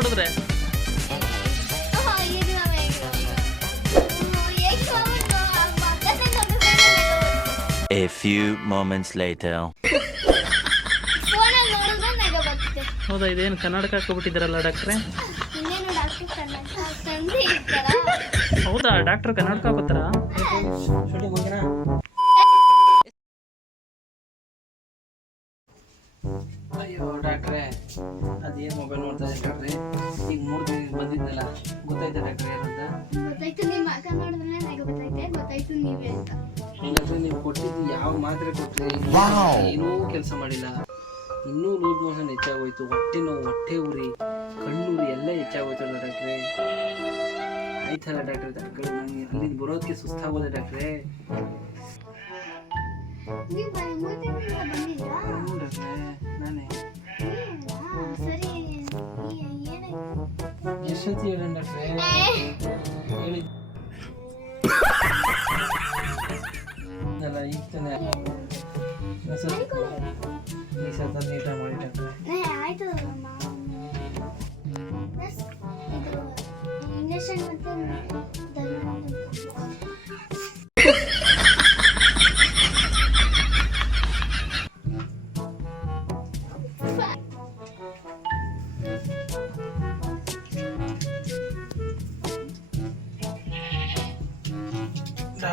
ನೋಡಿದ್ರೆ? A few moments later. ಹೌದಾ ಇದೇನು ಕನ್ನಡಕ ಹಾಕೋಬಿಟ್ಟಿದ್ರಲ್ಲ ಡಾಕ್ಟ್ರೆ? ಹೌದಾ ಡಾಕ್ಟರ್ ಕನ್ನಡ ತಂದೆ ಇರ್ತಾರ ಹೌದಾ ಡಾಕ್ಟ್ರ್ ಕನ್ನಡಕ ಹಾಕೋತಾರ ಅಯ್ಯೋ ಡಾಕ್ಟ್ರೆ ಅದೇನು ಮೊಬೈಲ್ ನೋಡ್ತಾ ಇದ್ದೆ ಡಾಕ್ಟ್ರೆ? ಈಗ ಮೂರು ದಿನ ಬಂದಿದ್ದಲ್ಲ ಗೊತ್ತಾಯ್ತಾ ಡಾಕ್ಟ್ರೆ ಏನಂತ? ಗೊತ್ತಾಯ್ತು ನಿಮ್ಮ ಅಕ್ಕ ನೋಡಿದ್ರೆ ನನಗೆ ಗೊತ್ತಾಯ್ತೆ ಗೊತ್ತಾಯ್ತು ನೀವೇ ಅಂತ. ಡಾಕ್ಟ್ರೆ ನೀವು ಕೊಟ್ಟಿದ್ದು ಯಾವ ಮಾತ್ರೆ ಕೊಟ್ರಿ? ಏನೂ ಕೆಲಸ ಮಾಡಿಲ್ಲ. ಇನ್ನೂ ಲೂಸ್ ಮೋಷನ್ ಹೆಚ್ಚಾಗೋಯ್ತು. ಹೊಟ್ಟೆ ನೋವು ಹೊಟ್ಟೆ ಉರಿ ಕಣ್ಣುರಿ ಎಲ್ಲ ಹೆಚ್ಚಾಗೋಯ್ತಲ್ಲ ಡಾಕ್ಟ್ರೆ. ಆಯ್ತಲ್ಲ ಡಾಕ್ಟ್ರೆ ಡಾಕ್ಟ್ರೆ ನನಗೆ ಅಲ್ಲಿಂದ ಬರೋದಕ್ಕೆ ಸುಸ್ತಾಗೋದೆ ಡಾಕ್ಟ್ರೆ. ನೀವು ಮೂತಿನಿಂದ ಬಂದಿದ್ರಾ সাথে এলেন না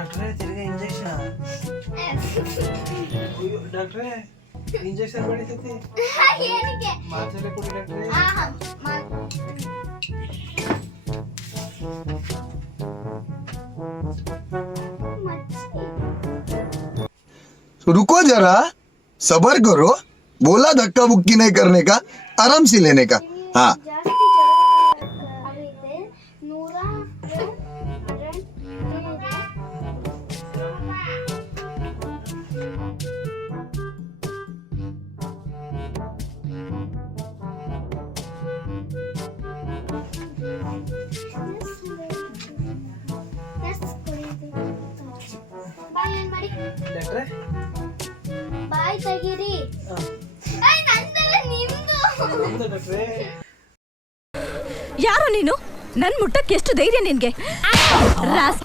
डॉक्टर है तिरगे इंजेक्शन डॉक्टर है? इंजेक्शन बड़ी थी हाँ, ये नहीं के माथे पे कोई डॉक्टर है? हाँ हाँ तो रुको जरा सबर करो बोला धक्का बुक्की नहीं करने का आराम से लेने का। हाँ। ಡಾಕ್ಟ್ರೆ ಬಾಯ್ ತೆಗಿರಿ. ನಿಮ್ದು. ಯಾರು ನೀನು? ನನ್ ಮುಟ್ಟಕ್ಕೆ ಎಷ್ಟು ಧೈರ್ಯ ನಿನ್ಗೆ? ರಾಸ್-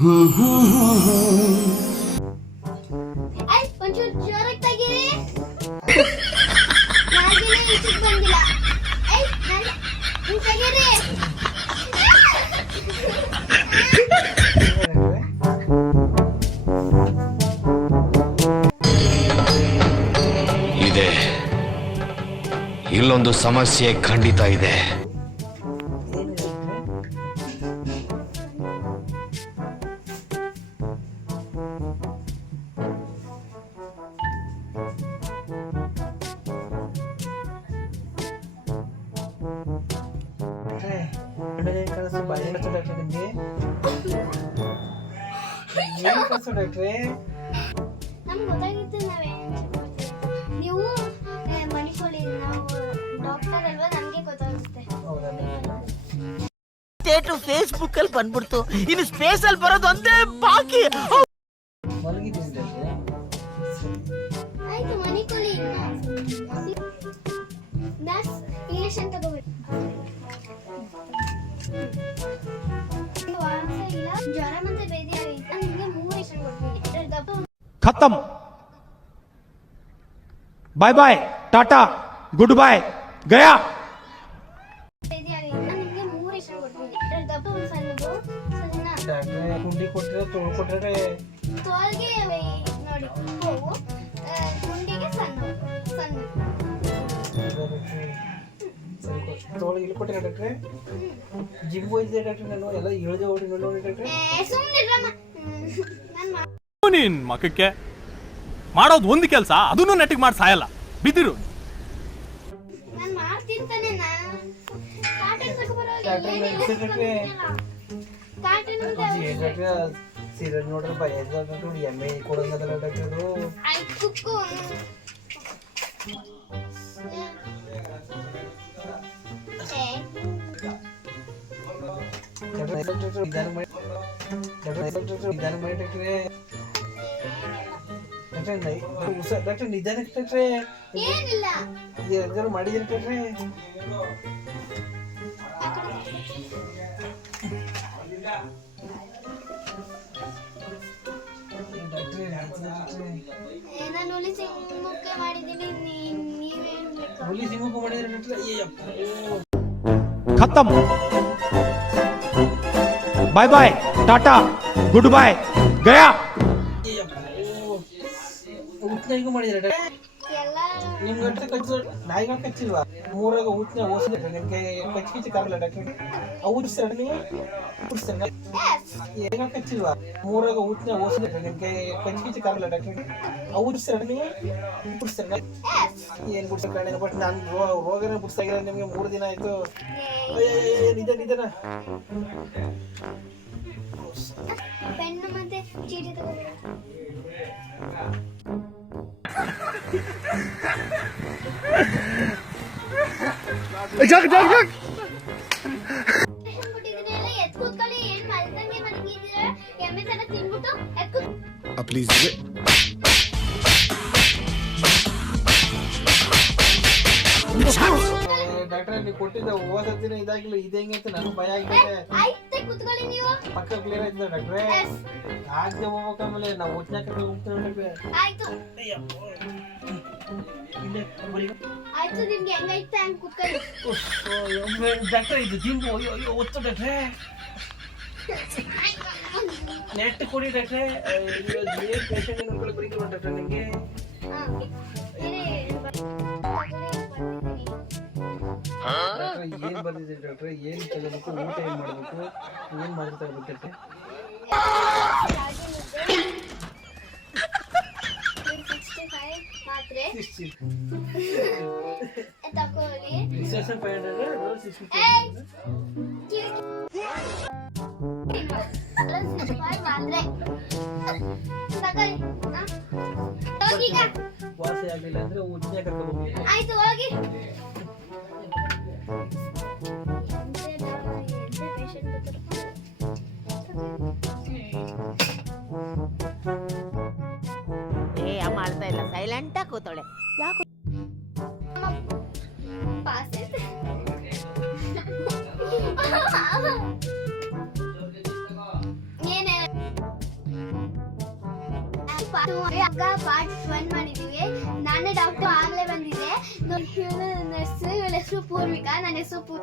ಇಲ್ಲೊಂದು ಸಮಸ್ಯೆ ಖಂಡಿತ ಇದೆ. ಡಾಕ್ಟ್ರೆ? ನಮ್ಗೆ ಗೊತ್ತಾಗಿತ್ತು ನಾವೇ ನೀವು ಮಲ್ಕೊಳ್ಳಿ ನಾವು ಅಲ್ವಾ ನಮಗೆ ಗೊತ್ತಾಗುತ್ತೆ ಹೌದಾ ಡಾಕ್ಟ್ರೆ ಸ್ಟೇಟು ಫೇಸ್ಬುಕ್ ಅಲ್ಲಿ ಬಂದ್ಬಿಡ್ತು ಇನ್ನು ಸ್ಪೇಸ್ ಅಲ್ಲಿ ಬರೋದು ಒಂದೇ ಬಾಕಿ ಮಲಗಿದ್ದೀನಿ ಡಾಕ್ಟ್ರೆ ಆಯ್ತು ಮನಿಕೊಳ್ಳಿ ನರ್ಸ್ ಇಂಜೆಕ್ಷನ್ ತಗೋಬೇಕು ವಾಸ ಇಲ್ಲ ಜ್ವರ ಮತ್ತೆ ಬೇದಿ ಆಗೈತೆ ನಿಮಗೆ ಮೂರು ಇಂಜೆಕ್ಷನ್ ಕೊಡ್ತೀನಿ ದಪ್ಪ खत्म bye bye tata good bye ಡಾಕ್ಟ್ರೆ ಕುಂಡಿ ಕೊಟ್ಟರೆ ತೊಳ್ ಇಲ್ಲಿ ಎಲ್ಲ ಓಡಿ ನೋಡಿ ಮಕ್ಕಕ್ಕೆ ಮಾಡೋದು ಒಂದು ಕೆಲಸ ಅದನ್ನು ನೆಟ್ಟಿಗೆ ಮಾಡಿ ಸಾಯಲ್ಲ. ಬಿದ್ದಿರು. ಸೀರಿಯಲ್ ನೋಡ್ರಿ ಭಯ ಎಮ್ಮೆ ಕೊಡೋದಲ್ಲ ಡಾಕ್ಟರ್ ನಿಧಾನ ಮಾಡಿ ನಿಧಾನ ಮಾಡಿ ಡಾಕ್ಟ್ರೆ ಡಾಕ್ಟ್ರೆ ನೈ ಉಸ ಡಾಕ್ಟ್ರೆ ನಿಧಾನಕ್ಕೆ ಡಾಕ್ಟ್ರೆ ಏನಿಲ್ಲ. ಏನಾದ್ರು ಮಾಡಿದಿಲ್ರಿ ನಾನು ಹುಲಿ ಮಾಡಿದ್ರೆ ಖತಮ್. Bye bye tata good bye Gaya ಉತ್ತಲಿಗೂ ಮಾಡಿದ್ರೆ ಡಾಕ್ಟ್ರೆ ನಿಮ್ಗೆ ಕಚ್ಚು ನಾಯಿಗಳು ಕಚ್ಚಿಲ್ವಾ? ಮೂರಾಗ ಊಟ್ನ ಓಸಿದ್ರೆ ನಿಮ್ಗೆ ಕಚ್ಚಿ ಕಚ್ಚಿ ಕಾಗಲ್ಲ ಡಾಕ್ಟ್ರೆ? ಅವ್ರು ಸರ್ ನೀವು? ಉಡ್ಸ್ತಾರೆ? ಏಗಳು ಕಚ್ಚಿಲ್ವಾ? ಮೂರಾಗ ಊಟ್ನ ಓಸಿದ್ರೆ ನಿಮ್ಗೆ ಕಚ್ಚಿ ಕಚ್ಚಿ ಕಾಗಲ್ಲ ಡಾಕ್ಟ್ರೆ? ಅವ್ರು ಸರ್ ನೀವು? ಏನು ಏನ್ ಬಿಡ್ಸ ಕಡೆ ಬಟ್ ನಾನು ರೋಗನೇ ಬಿಡ್ಸಾಗಿಲ್ಲ ನಿಮಗೆ ಮೂರು ದಿನ ಆಯಿತು. ನಿಜ ನಿಜನ ಪೆನ್ನು ಮತ್ತೆ ಚೀಟಿ ತಗೋಬೇಕು ತಿನ್ಬಿಟ್ಟು ಎತ್ತ್ ಕೂತ್- ಪ್ಲೀಸ್ ಡಾಕ್ಟ್ರೆ ನೀವು ಕೊಟ್ಟಿದ್ದ ಓದತ್ತಿನ ಇದಾಗಿಲ್ಲ ಇದು ಹೆಂಗೆ ಅಂತ ನನಗೆ ಭಯ ಆಗಿದೆ. ಆಯ್ತೆ ಕೂತ್ಕೊಳ್ಳಿ ನೀವು. ಪಕ್ಕ ಕ್ಲಿಯರ್ ಆಯ್ತದ ಡಾಕ್ಟ್ರೆ. ಆಗದೆ ಹೋಗ್ಬೇಕಂದ್ರೆ ನಾವು ಓದ್ನಾಕ ಹೋಗ್ತೀವಿ ಡಾಕ್ಟ್ರೆ. ಆಯ್ತು ಇಲ್ಲೇ ಬರೀ ಆಯ್ತು ನಿಮ್ಗೆ ಹೆಂಗೈತೆ ಹಂಗ್ ಕೂತ್ಕೊಳ್ಳಿ ಡಾಕ್ಟ್ರೆ ಇದು ದಿಂಬು ಅಯ್ಯೋ ಅಯ್ಯೋ ಒತ್ತು ಡಾಕ್ಟ್ರೆ ನೆಟ್ ಕೊಡಿ ಡಾಕ್ಟ್ರೆ ಏನು ಪೇಷಂಟ್ ನೋಡ್ಕೊಳ್ಳಿ ಬರೀಕಿಲ್ಲ ಡಾಕ್ಟ್ರೆ ನಿಮಗೆ ಹಾ, okay. ಬೇರೆ ಬ- ತಗೊಳ್ಳಿ, ಬರ್ತಿದ್ದೀನಿ. ಡಾಕ್ಟ್ರೆ ಏನು ಬಂದಿದೆ ಡಾಕ್ಟ್ರೆ ಏನು ತಗೋಬೇಕು ಊಟ ಏನು ಮಾಡಬೇಕು ಏನು ಮಾಡಿ ತಗೋಬೇಕು ಅಂದ್ರೆ ಉಜ್ಜೆ ಕರ್ಕೊಂಡು ಹೋಗಿ ಆಯ್ತು ಹೋಗಿ ಅಕ್ಕ ಪಾರ್ಟ್ ಒನ್ ಮಾಡಿದೀವಿ. ನಾನೇ ಡಾಕ್ಟರ್ ಆಗಲೇ ಬಂದಿದೆ ನನ್ನ ನರ್ಸ್ ಇವಳ ಹೆಸರು ಪೂರ್ವಿಕಾ, ನನ್ನ ಹೆಸರು ಪೂ